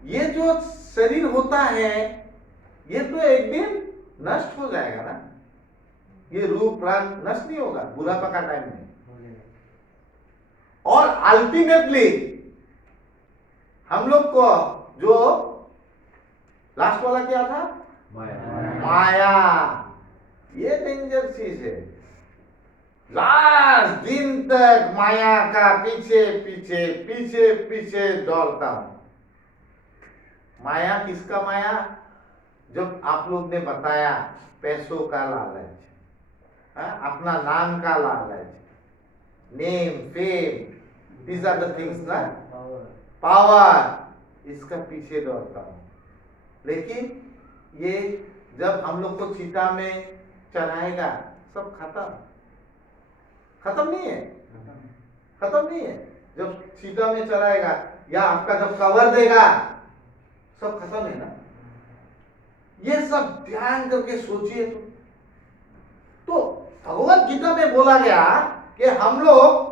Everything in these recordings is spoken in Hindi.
ये जो शरीर होता है ये तो एक दिन नष्ट हो जाएगा ना, ये रूप रंग नष्ट नहीं होगा बुढ़ापा का टाइम में। और अल्टीमेटली हम लोग को जो लास्ट वाला क्या था, माया, ये डेंजर चीज है। लास्ट दिन तक माया का पीछे पीछे पीछे पीछे दौड़ता हूं। माया किसका माया? जब आप लोग ने बताया पैसों का लालच, अपना नाम का लालच, name fame, these are the things ना, पावर, इसका पीछे दौड़ता हूं। लेकिन ये जब हम लोग को चिता में चढ़ाएगा सब खत्म नहीं है, खत्म नहीं है। जब चिता में चढ़ाएगा या आपका जब कवर देगा सब खत्म है ना। ये सब ध्यान करके सोचिए। तो भगवत गीता में बोला गया कि हम लोग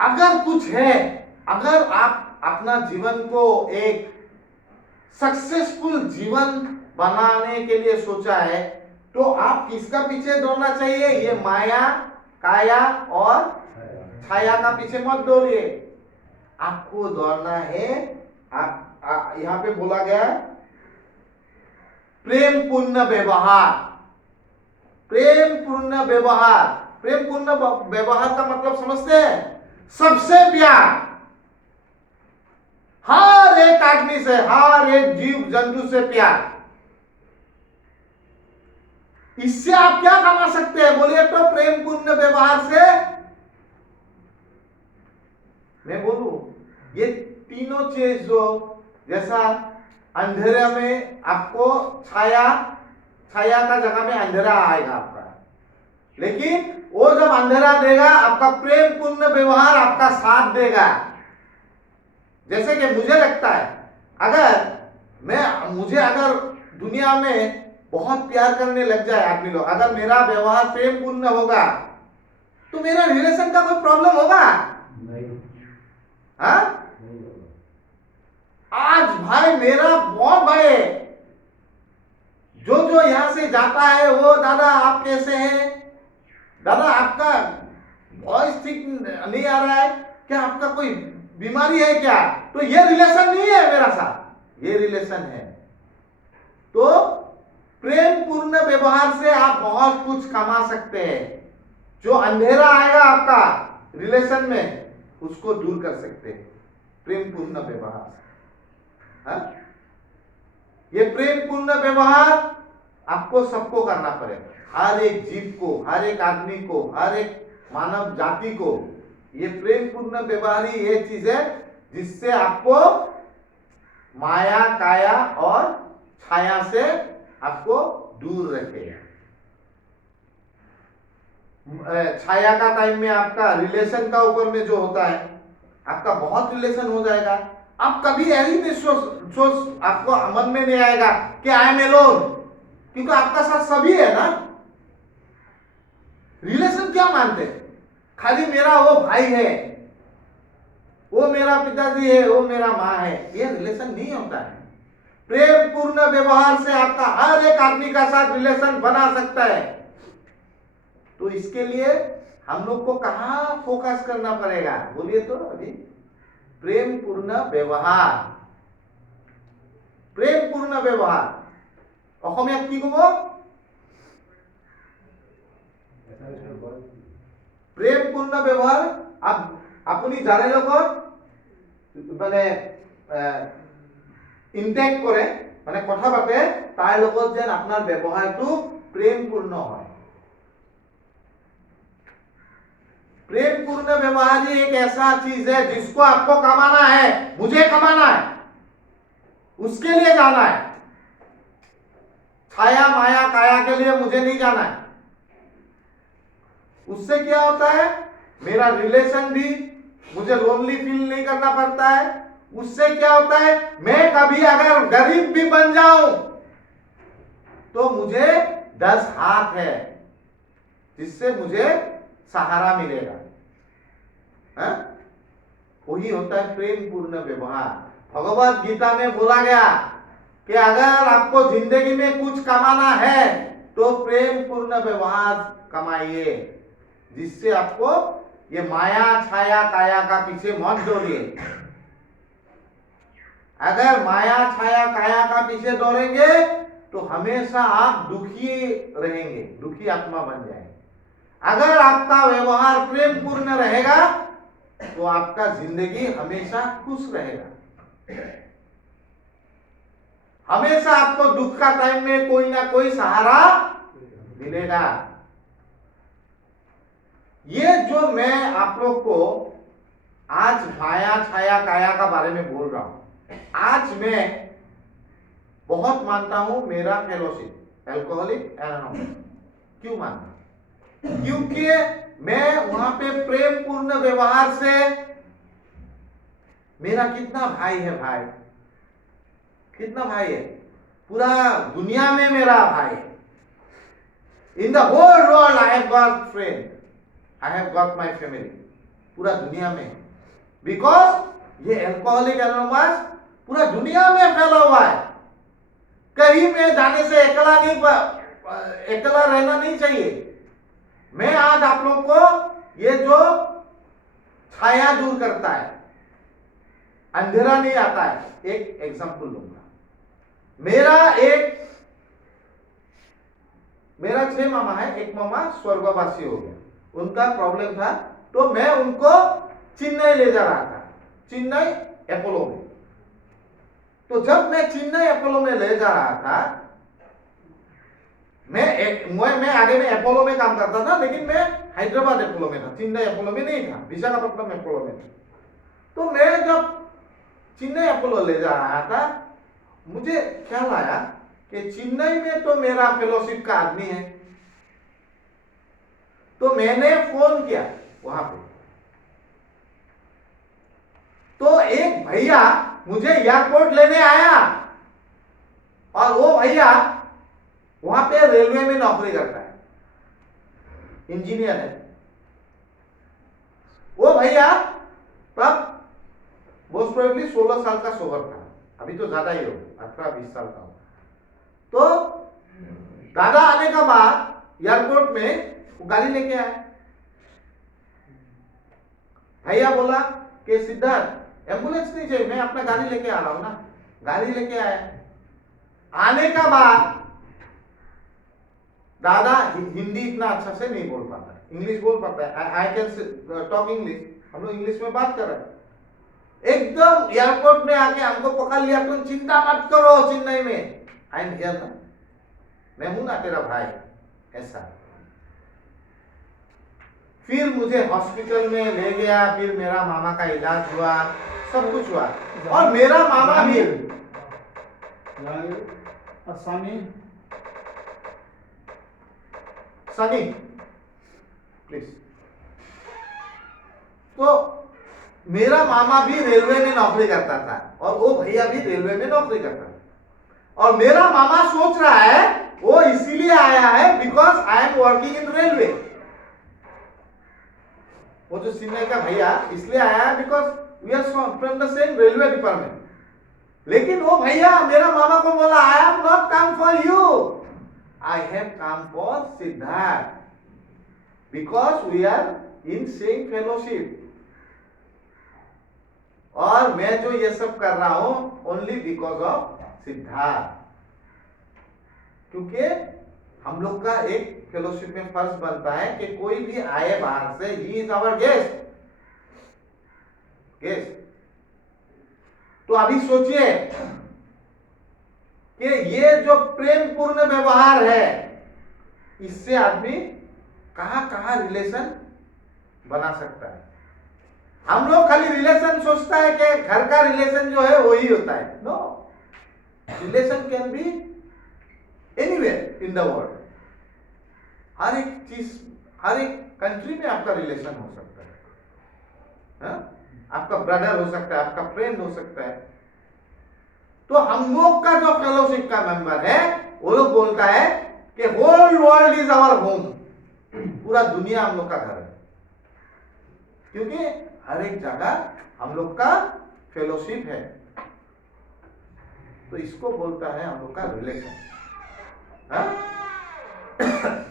अगर कुछ है, अगर आप अपना जीवन को एक सक्सेसफुल जीवन बनाने के लिए सोचा है तो आप किसका पीछे दौड़ना चाहिए? ये माया, काया और छाया का पीछे मत दौड़िए। आपको दौड़ना है, आप यहां पे बोला गया प्रेम पूर्ण व्यवहार। प्रेम पूर्ण व्यवहार, प्रेम पूर्ण व्यवहार का मतलब समझते हैं? सबसे प्यार, हर एक आदमी से, हर एक जीव जंतु से प्यार। इससे आप क्या कमा सकते हैं बोलिए तो? प्रेम पूर्ण व्यवहार से मैं बोलूं ये तीनों चीज जो, जैसा अंधेरे में आपको छाया का जगह में अंधेरा आएगा आपका, लेकिन वो जब अंधेरा देगा आपका प्रेम पूर्ण व्यवहार आपका साथ देगा। जैसे कि मुझे लगता है मुझे अगर दुनिया में बहुत प्यार करने लग जाए आदमी लोग, अगर मेरा व्यवहार प्रेम पूर्ण होगा तो मेरा रिलेशन का कोई प्रॉब्लम होगा? हाँ? आज भाई मेरा बहुत भाई जो यहां से जाता है वो, दादा आप कैसे हैं, दादा आपका वॉइस ठीक नहीं आ रहा है क्या, आपका कोई बीमारी है क्या? तो ये रिलेशन नहीं है मेरा साथ, ये रिलेशन है। तो प्रेम पूर्ण व्यवहार से आप बहुत कुछ कमा सकते हैं। जो अंधेरा आएगा आपका रिलेशन में उसको दूर कर सकते हैं प्रेम पूर्ण व्यवहार से। ये प्रेम पूर्ण व्यवहार आपको सबको करना पड़ेगा, हर एक जीव को, हर एक आदमी को, हर एक मानव जाति को। ये प्रेम पूर्ण व्यवहार ही ये चीज है जिससे आपको माया, काया और छाया से आपको दूर रखेगा। छाया का टाइम में आपका रिलेशन का ऊपर में जो होता है आपका बहुत रिलेशन हो जाएगा। आप कभी ऐसी नहीं सोच आपको मन में नहीं आएगा कि आई एम एलोन, क्योंकि आपका साथ सभी है ना। रिलेशन क्या मानते हैं? खाली मेरा वो भाई है, वो मेरा पिताजी है, वो मेरा माँ है, ये रिलेशन नहीं होता है। प्रेम पूर्ण व्यवहार से आपका हर एक आदमी का साथ रिलेशन बना सकता है। तो इसके लिए हम लोग को कहां फोकस करना पड़ेगा बोलिए तो? अभी प्रेम पूर्ण व्यवहार, प्रेम पूर्ण व्यवहार অসমীয়াত কি কব? প্রেম পূর্ণ ব্যবহার আপুনি যাৰে লগত মানে ইন্টাক্ট কৰে, মানে কথা পাতে, তাৰ লগত যেন আপোনাৰ ব্যৱহাৰটো প্ৰেমপূৰ্ণ হয়। प्रेम पूर्ण व्यवहार ही एक ऐसा चीज है जिसको आपको कमाना है, मुझे कमाना है, उसके लिए जाना है। छाया, माया, काया के लिए मुझे नहीं जाना है। उससे क्या होता है, मेरा रिलेशन भी मुझे लोनली फील नहीं करना पड़ता है। उससे क्या होता है, मैं कभी अगर गरीब भी बन जाऊं तो मुझे 10 हाथ है जिससे मुझे सहारा मिलेगा। हाँ? वही होता है प्रेम पूर्ण व्यवहार। भगवत गीता में बोला गया कि अगर आपको जिंदगी में कुछ कमाना है तो प्रेम पूर्ण व्यवहार कमाइए, जिससे आपको ये माया छाया काया का पीछे मत दौड़िए। अगर माया छाया काया का पीछे दौड़ेंगे तो हमेशा आप दुखी रहेंगे, दुखी आत्मा बन जाएंगे। अगर आपका व्यवहार प्रेम पूर्ण रहेगा तो आपका जिंदगी हमेशा खुश रहेगा। हमेशा आपको दुख का टाइम में कोई ना कोई सहारा मिलेगा। ये जो मैं आप लोग को आज माया छाया काया का बारे में बोल रहा हूं, आज मैं बहुत मानता हूं मेरा फेलोशिप अल्कोहलिक एनोनिमस। क्यों मानता हूं? क्योंकि मैं वहां पे प्रेम पूर्ण व्यवहार से, मेरा कितना भाई है, भाई कितना भाई है, पूरा दुनिया में मेरा भाई है। In the whole world I have got friend, I have got my family, पूरा दुनिया में। बिकॉज ये अल्कोहलिक एनोनिमस पूरा दुनिया में फैला हुआ है। कहीं में जाने से अकेला रहना नहीं चाहिए। मैं आज आप लोग को ये जो छाया दूर करता है, अंधेरा नहीं आता है, एक एग्जांपल दूंगा। मेरा 6 मामा है, एक मामा स्वर्गवासी हो गया, उनका प्रॉब्लम था, तो मैं उनको चेन्नई ले जा रहा था, चेन्नई अपोलो में। तो जब मैं चेन्नई अपोलो में ले जा रहा था, मैं आगे में अपोलो में काम करता था, लेकिन मैं हैदराबाद अपोलो में था, चेन्नई अपोलो में नहीं था, विशाखापट्टनम अपोलो में था। तो मैं जब चेन्नई अपोलो ले जा रहा था, मुझे ख्याल आया कि चेन्नई में तो मेरा फेलोशिप का आदमी है। तो मैंने फोन किया वहां पे, तो एक भैया मुझे एयरपोर्ट लेने आया, और वो भैया वहां पे रेलवे में नौकरी करता है, इंजीनियर है वो भैया। तब मोस्ट प्रोबेबली 16 साल का सोवर था, अभी तो ज्यादा ही हो, 18-20 साल का हो। तो दादा आने का बाद एयरपोर्ट में वो गाड़ी लेके आया। भैया बोला कि सिद्धार्थ एम्बुलेंस नहीं चाहिए, मैं अपना गाड़ी लेके आ रहा हूं ना। गाड़ी लेके आया। आने का बाद दादा हिंदी इतना अच्छा से नहीं बोल पाता, इंग्लिश बोल पाता है, आई कैन टॉक इंग्लिश, हम लोग इंग्लिश में बात कर रहे हैं। एकदम एयरपोर्ट में आके हमको पकड़ लिया, तुम चिंता मत करो, चेन्नई में आई एम हियर ना, मैं हूं ना तेरा भाई, ऐसा। फिर मुझे हॉस्पिटल में ले गया, फिर मेरा मामा का इलाज हुआ, सब कुछ हुआ। और मेरा मामा भी सनी प्लीज। तो मेरा मामा भी रेलवे में नौकरी करता था, और वो भैया भी रेलवे में नौकरी करता था। और मेरा मामा सोच रहा है वो इसीलिए आया है because I am working in railway. वो जो चेन्नई का भैया इसलिए आया है because we are from the same railway department. लेकिन वो भैया मेरा मामा को बोला, I have not come for you, I have come for Siddharth, because we are in same fellowship. और मैं जो ये सब कर रहा हूं ओनली बिकॉज ऑफ सिद्धार्थ, क्योंकि हम लोग का एक फेलोशिप में फर्ज बनता है कि कोई भी आए बाहर से, ही इज आवर गेस्ट। तो अभी सोचिए कि ये जो प्रेम पूर्ण व्यवहार है, इससे आदमी कहां कहां रिलेशन बना सकता है। हम लोग खाली रिलेशन सोचता है कि घर का रिलेशन जो है वही होता है। No, relation can be anywhere in the world. हर एक चीज, हर एक कंट्री में आपका रिलेशन हो सकता है, आपका ब्रदर हो सकता है, आपका फ्रेंड हो सकता है। तो हम लोग का जो फेलोशिप का मेंबर है वो लोग बोलता है कि whole world is our home, पूरा दुनिया हम लोग का घर है, क्योंकि हर एक जगह हम लोग का फेलोशिप है। तो इसको बोलता है हम लोग का रिलेशन।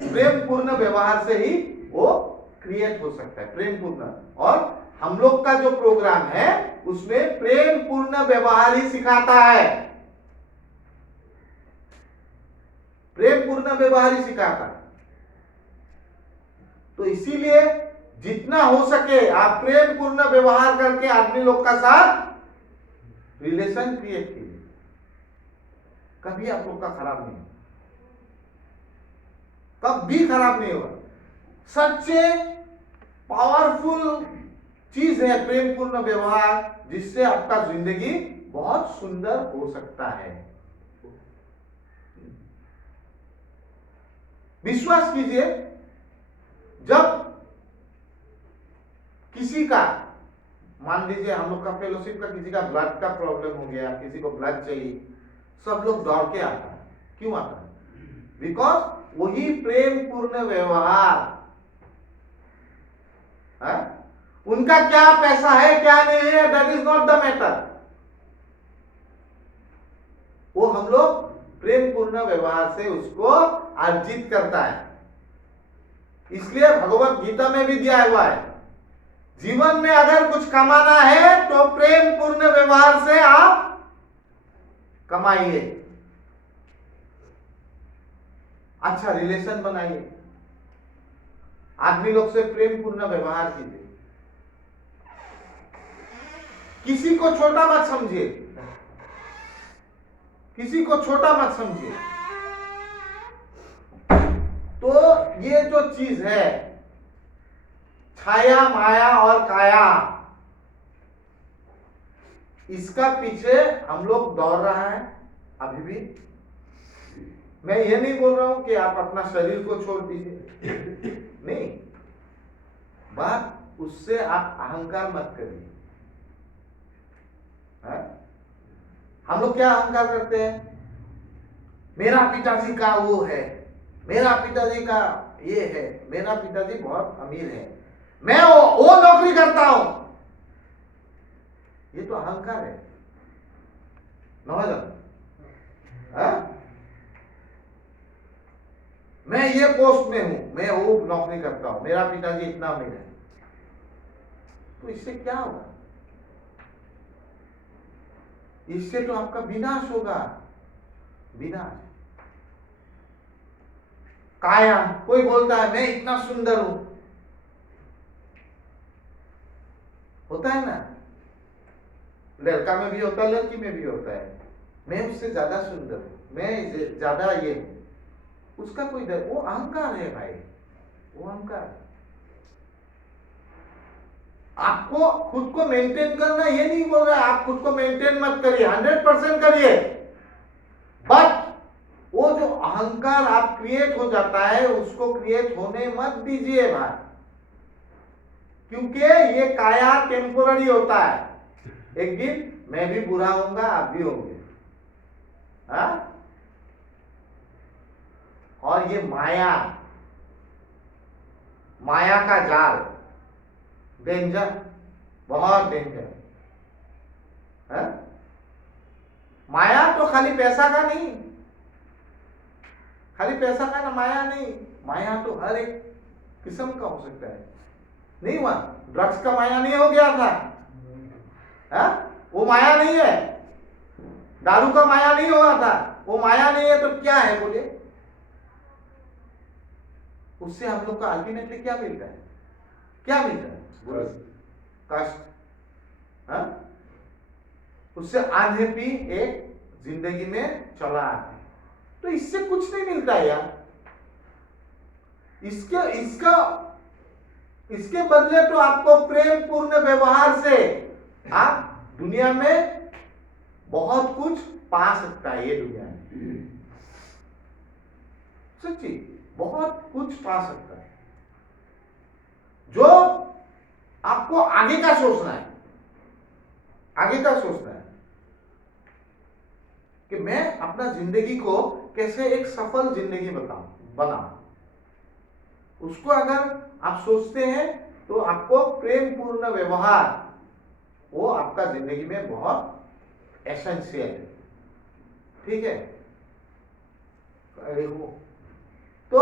प्रेम पूर्ण व्यवहार से ही वो क्रिएट हो सकता है, प्रेम पूर्ण। और हम लोग का जो प्रोग्राम है उसमें प्रेम पूर्ण व्यवहार ही सिखाता है, प्रेम पूर्ण व्यवहार ही सिखाता है। तो इसीलिए जितना हो सके आप प्रेम पूर्ण व्यवहार करके आदमी लोग का साथ रिलेशन क्रिएट कीजिए, कभी आप लोग का खराब नहीं होगा, कभी खराब नहीं होगा। सच्चे पावरफुल चीज है प्रेम पूर्ण व्यवहार, जिससे आपका जिंदगी बहुत सुंदर हो सकता है। विश्वास कीजिए, जब किसी का, मान लीजिए हम लोग का फेलोशिप का किसी का ब्लड का प्रॉब्लम हो गया, किसी को ब्लड चाहिए, सब लोग दौड़ के आता है। क्यों आता है? बिकॉज वही प्रेम पूर्ण व्यवहार है। उनका क्या पैसा है क्या नहीं है, that is not the matter. वो हम लोग प्रेम पूर्ण व्यवहार से उसको अर्जित करता है। इसलिए भगवत गीता में भी दिया हुआ है, जीवन में अगर कुछ कमाना है तो प्रेम पूर्ण व्यवहार से आप कमाइए, अच्छा रिलेशन बनाइए, आदमी लोग से प्रेम पूर्ण व्यवहार कीजिए, किसी को छोटा मत समझिए, किसी को छोटा मत समझिए। तो ये जो चीज है छाया माया और काया, इसका पीछे हम लोग दौड़ रहा है अभी भी। मैं ये नहीं बोल रहा हूं कि आप अपना शरीर को छोड़ दीजिए, नहीं, बात उससे आप अहंकार मत करिए। हम लोग क्या अहंकार करते हैं, मेरा पिताजी का वो है, मेरा पिताजी का ये है, मेरा पिताजी बहुत अमीर है, मैं वो नौकरी करता हूं। ये तो अहंकार है, समझ? मैं ये पोस्ट में हूं, मैं वो नौकरी करता हूं, मेरा पिताजी इतना अमीर है। तो इससे क्या होगा? इससे तो आपका विनाश होगा, विनाश। काया, कोई बोलता है मैं इतना सुंदर हूं, होता है ना, लड़का में भी होता है, लड़की में भी होता है, मैं उससे ज्यादा सुंदर हूं, मैं ज्यादा ये हूं। उसका कोई वो अहंकार है भाई, वो अहंकार है। आपको खुद को मेंटेन करना, ये नहीं बोल रहा आप खुद को मेंटेन मत करिए, 100% करिए, बट वो जो अहंकार आप क्रिएट हो जाता है उसको क्रिएट होने मत दीजिए भाई, क्योंकि ये काया टेम्पोररी होता है। एक दिन मैं भी बुरा होऊंगा, आप भी होंगे, हाँ? और ये माया, माया का जाल डेंजर, बहुत डेंजर है। माया तो खाली पैसा का नहीं, खाली पैसा का ना, माया नहीं, माया तो हर एक किस्म का हो सकता है। नहीं हुआ, ड्रग्स का माया नहीं हो गया था, है? वो माया नहीं है, दारू का माया नहीं हुआ था, वो माया नहीं है, तो क्या है बोलिए? उससे हम लोग का अल्टीमेटली क्या मिलता है, क्या मिलता है? कष्ट, हाँ? उससे अनहैप्पी एक जिंदगी में चला है। तो इससे कुछ नहीं मिलता है यार, इसके बदले तो आपको प्रेम पूर्ण व्यवहार से आप दुनिया में बहुत कुछ पा सकता है। ये दुनिया में सच्ची बहुत कुछ पा सकता है, जो आपको आगे का सोचना है, आगे का सोचना है कि मैं अपना जिंदगी को कैसे एक सफल जिंदगी बनाओ, उसको अगर आप सोचते हैं तो आपको प्रेम पूर्ण व्यवहार वो आपका जिंदगी में बहुत एसेंशियल है। ठीक है, तो